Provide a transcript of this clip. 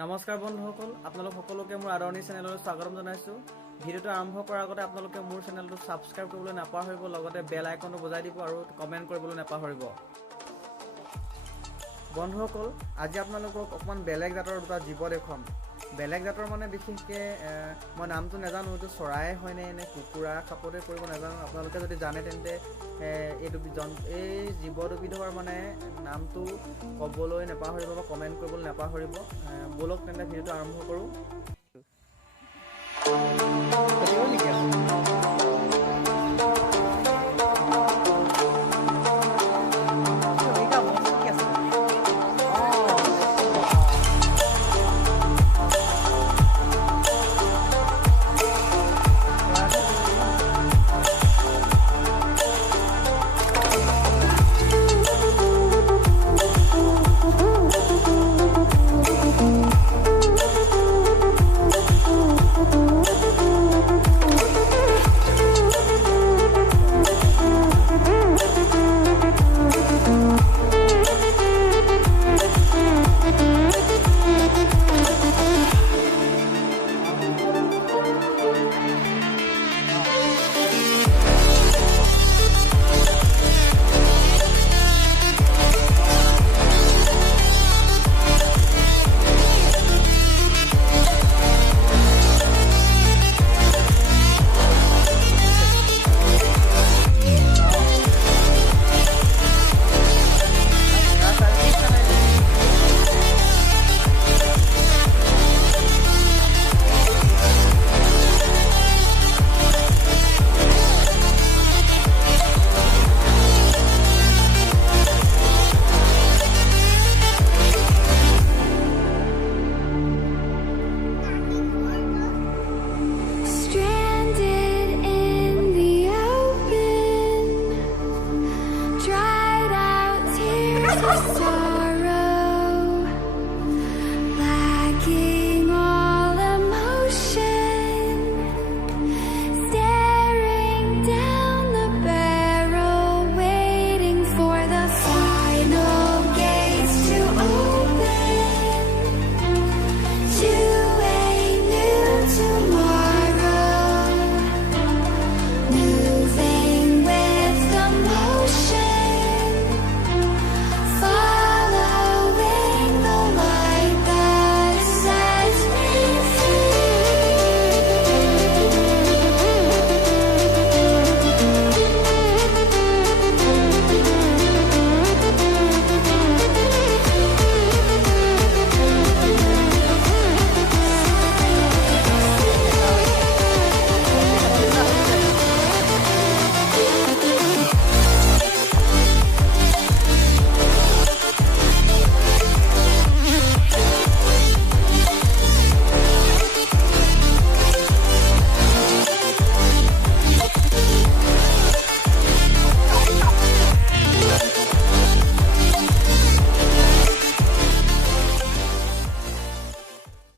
নমস্কাৰ বন্ধুসকল, আপোনালোক সকলোকে মোৰ আদৰণি চেনেললৈ স্বাগতম জনাইছোঁ। ভিডিঅ'টো আৰম্ভ কৰাৰ আগতে আপোনালোকে মোৰ চেনেলটো ছাবস্ক্ৰাইব কৰিবলৈ নাপাহৰিব, লগতে বেল আইকনটো বজাই দিব আৰু কমেণ্ট কৰিবলৈ নাপাহৰিব। বন্ধুসকল, আজি আপোনালোকক অকণমান বেলেগ জাতৰ দুটা জীৱ দেখুৱাম। বেলেগ জাতৰ মানে বিশেষকৈ মই নামটো নাজানো, এইটো চৰাই হয়নে নে কুকুৰা খাপতে পৰিব নাজানো। আপোনালোকে যদি জানে তেন্তে এই জীৱ দুবিধৰ মানে নামটো ক'বলৈ নাপাহৰিব বা কমেণ্ট কৰিবলৈ নাপাহৰিব। ব'লক তেন্তে ভিডিঅ'টো আৰম্ভ কৰোঁ।